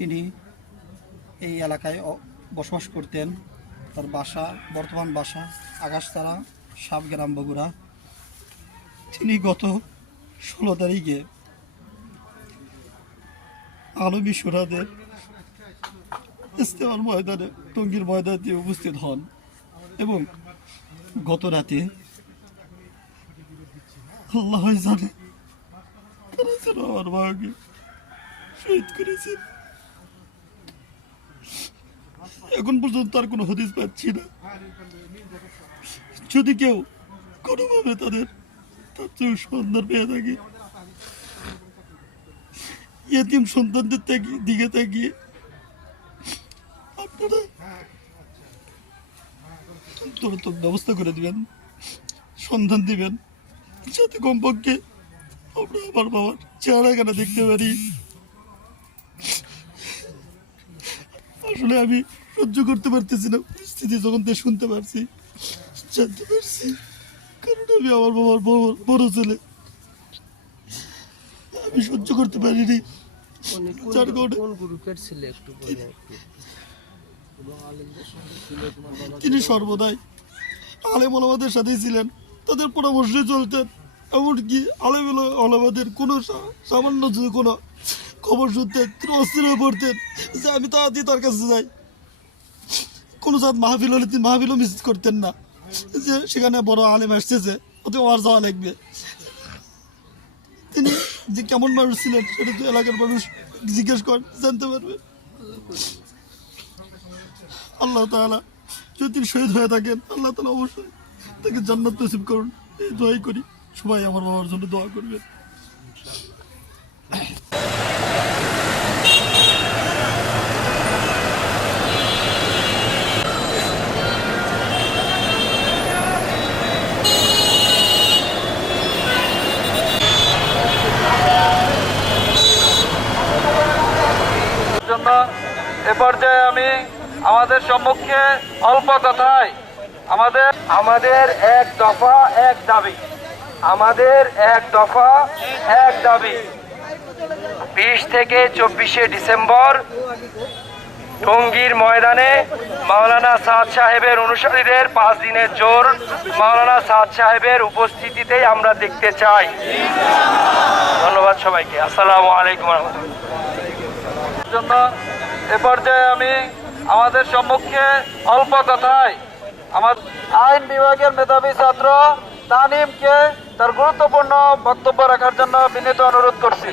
তিনি এই এলাকায় বসবাস করতেন। তার বাসা, বর্তমান বাসা আকাশতারা সাবগ্রাম বগুড়া। তিনি গত ষোলো তারিখে আলমী সুরাদের ইস্তেমার ময়দানে, টঙ্গীর ময়দানে উপস্থিত হন এবং গত রাতে আল্লাহ জানে তারা যেন আমার মাকে শহীদ করেছেন। এখন পর্যন্ত আর কোনো হদিস পাচ্ছি না। যদি কেউ কোনোভাবে তাদের তার চোখ সন্ধান পেয়ে থাকে, ইয়েতিম সন্তানদের দিকে তাকিয়ে আপনারা ব্যবস্থা করে দিবেন, সন্ধান দিবেন, যাতে কমপক্ষে আমরা আমার বাবার চেহারাখানা দেখতে পারি। আসলে আমি সহ্য করতে পারতেছি না। পরিস্থিতি যখন থেকে শুনতে পারছি জানতে পারছি কারণ আমি আমার বাবার বড় ছেলে। আমি সহ্য করতে পারিনি। যার কারণে তিনি সর্বদাই আলেম আলামাদের সাথেই ছিলেন। তাদের পরামর্শে চলতেন। এমনকি আলেম আলামাদের কোনো সামান্য যদি কোনো খবর শুনতেন তিনি অস্থির হয়ে পড়তেন যে আমি তাড়াতাড়ি তার কাছে যাই। কোনো জাত মাহফিল হলে তিনি মাহফিলও মিস করতেন না। যে সেখানে বড় আলেম আসতেছে, ওতে আমার যাওয়া লাগবে। তিনি যে কেমন মানুষ ছিলেন, সেটা তো এলাকার মানুষ জিজ্ঞেস করেন জানতে পারবে। আল্লাহ তাআলা যদি তিনি শহীদ হয়ে থাকেন, আল্লাহ তালা অবশ্যই তাকে জান্নাত নসিব করুন। এই দোয়াই করি। সবাই আমার বাবার জন্য দোয়া করবেন। এ পর্যায়ে আমি আমাদের সম্মুখে অল্প কথায় আমাদের আমাদের এক দফা, এক দাবি। আমাদের এক দফা, এক দাবি। বিশ থেকে চব্বিশে ডিসেম্বর টঙ্গীর ময়দানে মাওলানা সাদ সাহেবের অনুসারীদের পাঁচ দিনের জোর মাওলানা সাদ সাহেবের উপস্থিতিতেই আমরা দেখতে চাই। ধন্যবাদ সবাইকে। আসসালামু আলাইকুম রহমতুল্লাহ। জন্য এ পর্যায়ে আমি আমাদের সম্মুখে অল্প কথায় আমার আইন বিভাগের মেধাবী ছাত্র তানিমকে তার গুরুত্বপূর্ণ বক্তব্য রাখার জন্য বিনীত অনুরোধ করছি।